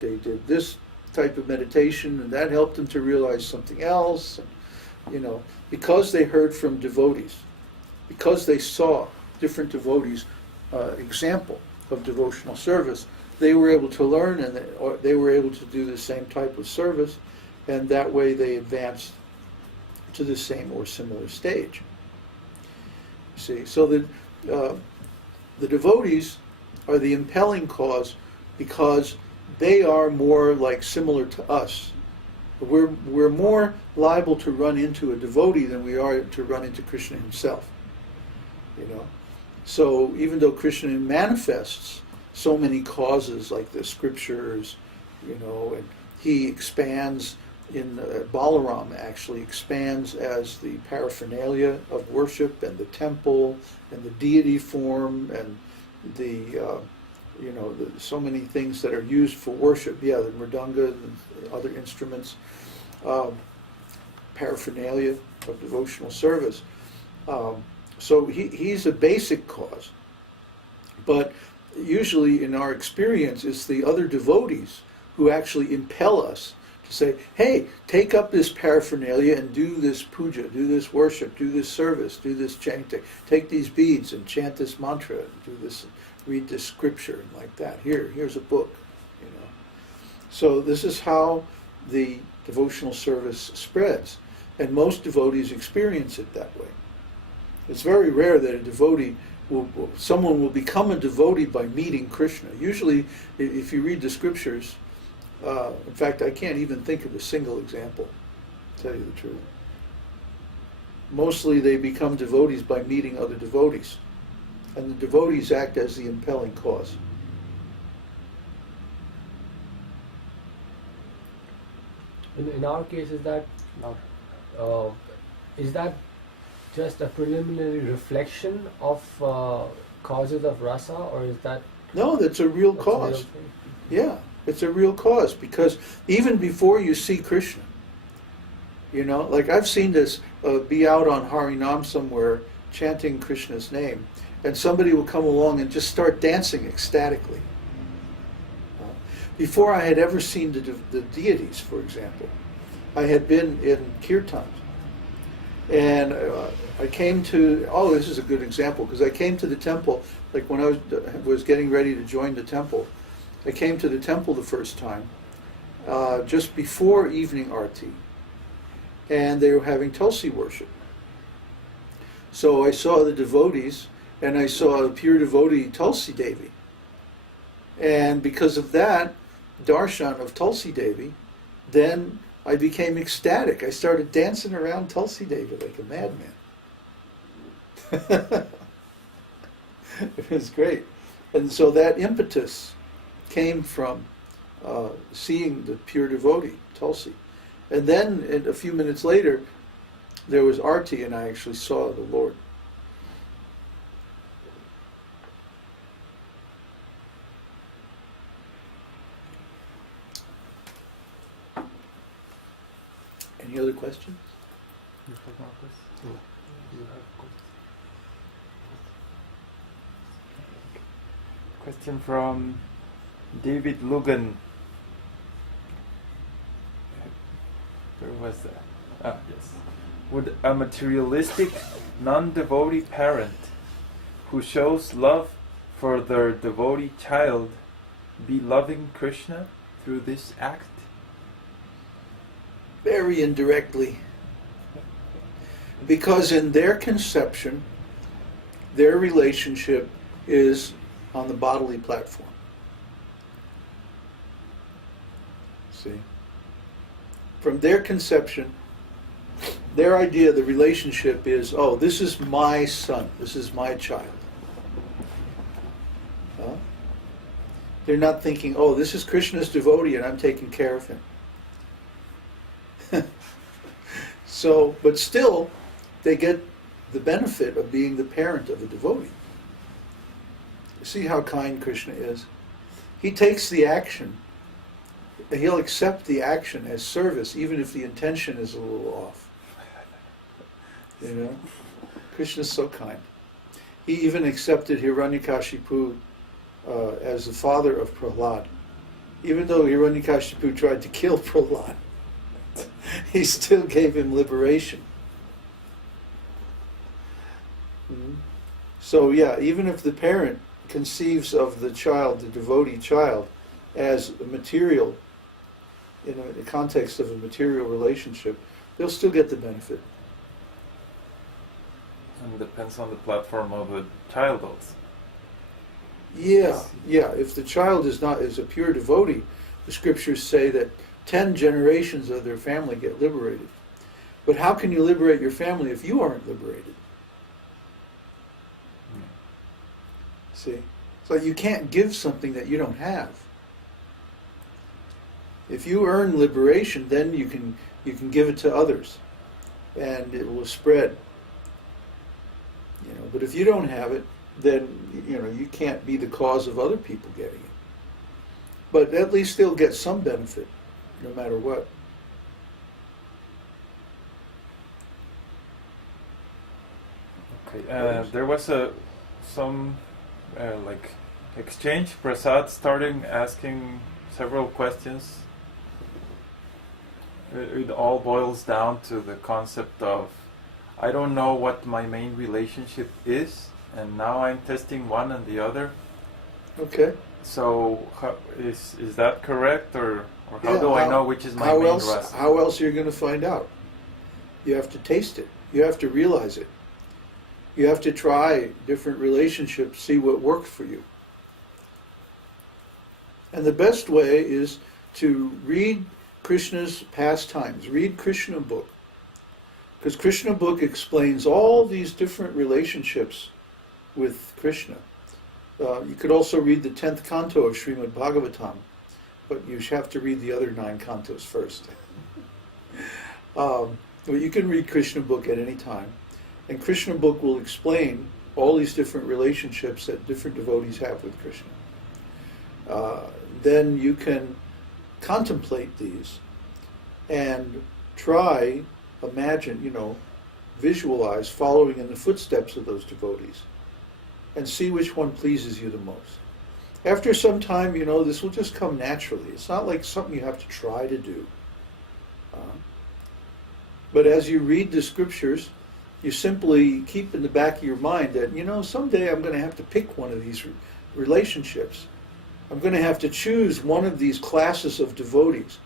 they did this type of meditation, and that helped them to realize something else. And, because they heard from devotees, because they saw different devotees' example of devotional service, they were able to learn, and they were able to do the same type of service, and that way they advanced to the same or similar stage. See, so the devotees are the impelling cause because they are more like similar to us. We're more liable to run into a devotee than we are to run into Krishna himself. So even though Krishna manifests so many causes like the scriptures, and he expands in Balaram actually expands as the paraphernalia of worship and the temple and the deity form and the so many things that are used for worship. Yeah, the mridanga and other instruments, paraphernalia of devotional service. So he's a basic cause. But usually in our experience, it's the other devotees who actually impel us to say, hey, take up this paraphernalia and do this puja, do this worship, do this service, do this chanting. Take these beads and chant this mantra, and do this, read this scripture, and like that. Here's a book. So this is how the devotional service spreads. And most devotees experience it that way. It's very rare that a devotee someone will become a devotee by meeting Krishna. Usually, if you read the scriptures, in fact, I can't even think of a single example, to tell you the truth. Mostly they become devotees by meeting other devotees. And the devotees act as the impelling cause. In our case, is that just a preliminary reflection of causes of rasa, or is that... No, that's a real cause. Yeah, it's a real cause, because even before you see Krishna, like I've seen this be out on Harinam somewhere, chanting Krishna's name, and somebody will come along and just start dancing ecstatically. Before I had ever seen the deities, for example, I had been in kirtans, and I came to, this is a good example, because I came to the temple, like when I was getting ready to join the temple, I came to the temple the first time, just before evening arti, and they were having Tulsi worship. So I saw the devotees, and I saw a pure devotee, Tulsi Devi. And because of that, Darshan of Tulsi Devi, then I became ecstatic. I started dancing around Tulsi Devi like a madman. It was great. And so that impetus came from seeing the pure devotee, Tulsi. And then a few minutes later, there was Arti, and I actually saw the Lord. Any other questions? Question from David Lugan. Where was that? Yes. Would a materialistic, non-devotee parent who shows love for their devotee child be loving Krishna through this act? Very indirectly. Because in their conception, their relationship is on the bodily platform. See? From their conception, their idea of the relationship is, this is my son, this is my child. They're not thinking, this is Krishna's devotee and I'm taking care of him. So, but still, they get the benefit of being the parent of a devotee. See how kind Krishna is? He takes the action. He'll accept the action as service, even if the intention is a little off. Krishna's so kind. He even accepted Hiranyakashipu as the father of Prahlad. Even though Hiranyakashipu tried to kill Prahlad, he still gave him liberation. So yeah, even if the parent conceives of the child, the devotee child, as a material, in the context of a material relationship, they'll still get the benefit. And it depends on the platform of the child also. Yeah. If the child is a pure devotee, the scriptures say that 10 generations of their family get liberated. But how can you liberate your family if you aren't liberated? See? So you can't give something that you don't have. If you earn liberation, then you can give it to others, and it will spread. But if you don't have it, then you can't be the cause of other people getting it. But at least they'll get some benefit, no matter what. Okay, there was some exchange. Prasad starting asking several questions. It all boils down to the concept of, I don't know what my main relationship is, and now I'm testing one and the other. Okay. So is that correct, or how do I know which is my main rasa? How else are you going to find out? You have to taste it. You have to realize it. You have to try different relationships, see what works for you. And the best way is to read Krishna's pastimes, read Krishna book. Because Krishna book explains all these different relationships with Krishna. You could also read the 10th canto of Srimad Bhagavatam, but you have to read the other 9 cantos first. But you can read Krishna book at any time. And Krishna book will explain all these different relationships that different devotees have with Krishna. Then you can contemplate these and try, imagine, visualize following in the footsteps of those devotees and see which one pleases you the most. After some time, this will just come naturally. It's not like something you have to try to do. But as you read the scriptures, you simply keep in the back of your mind that, someday I'm going to have to pick one of these relationships. I'm going to have to choose one of these classes of devotees.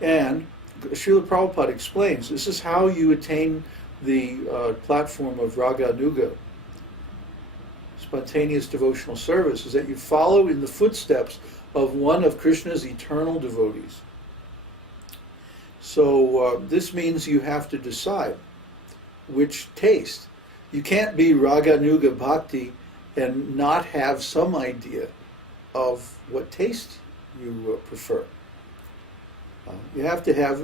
And Śrīla Prabhupada explains, this is how you attain the platform of Raga Nuga, spontaneous devotional service, is that you follow in the footsteps of one of Krishna's eternal devotees. So this means you have to decide which taste. You can't be Raga Nuga Bhakti and not have some idea of what taste you prefer. You have to have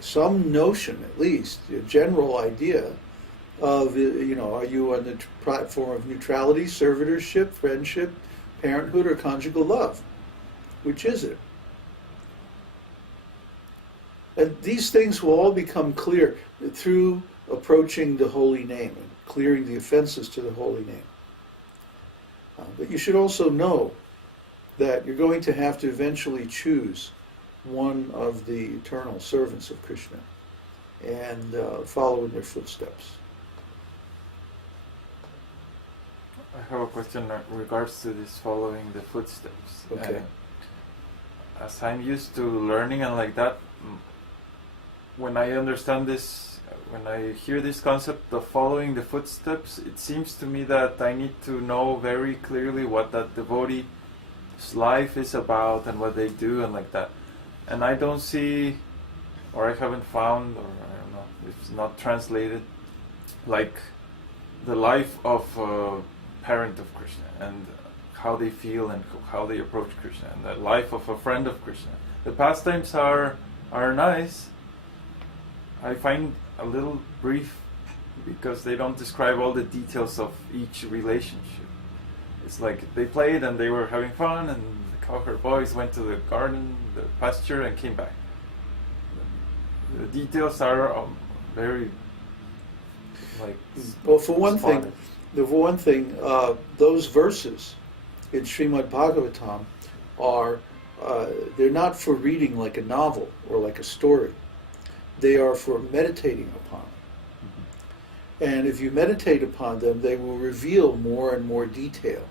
some notion, at least, a general idea of, are you on the platform of neutrality, servitorship, friendship, parenthood, or conjugal love? Which is it? And these things will all become clear through approaching the holy name and clearing the offenses to the holy name. But you should also know that you're going to have to eventually choose one of the eternal servants of Krishna and follow in their footsteps. I have a question in regards to this following the footsteps. Okay. As I'm used to learning and like that, when I understand this, when I hear this concept of following the footsteps, it seems to me that I need to know very clearly what that devotee's life is about and what they do and like that. And I don't see, or I haven't found, or I don't know, it's not translated, like the life of a parent of Krishna and how they feel and how they approach Krishna, and the life of a friend of Krishna. The pastimes are nice. I find a little brief because they don't describe all the details of each relationship. It's like they played and they were having fun, and the cowherd boys went to the garden, the pasture, and came back. The details are very well. For one spotted. thing, those verses in Srimad Bhagavatam are they're not for reading like a novel or like a story. They are for meditating upon. And if you meditate upon them, they will reveal more and more detail,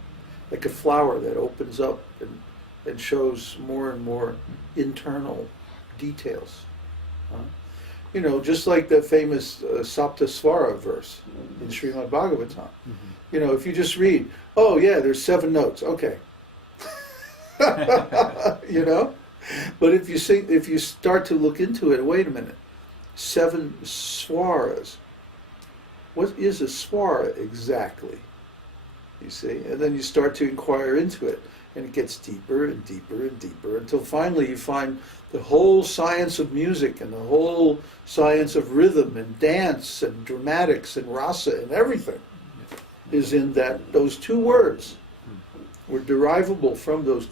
like a flower that opens up and shows more and more internal details. You know, just like the famous Saptasvara verse in Srimad Bhagavatam. You know, if you just read, oh yeah, there's 7 notes, okay. You know? But if you start to look into it, wait a minute, 7 swaras. What is a swara exactly? You see? And then you start to inquire into it, and it gets deeper and deeper and deeper until finally you find the whole science of music and the whole science of rhythm and dance and dramatics and rasa and everything is in those 2 words. We're derivable from those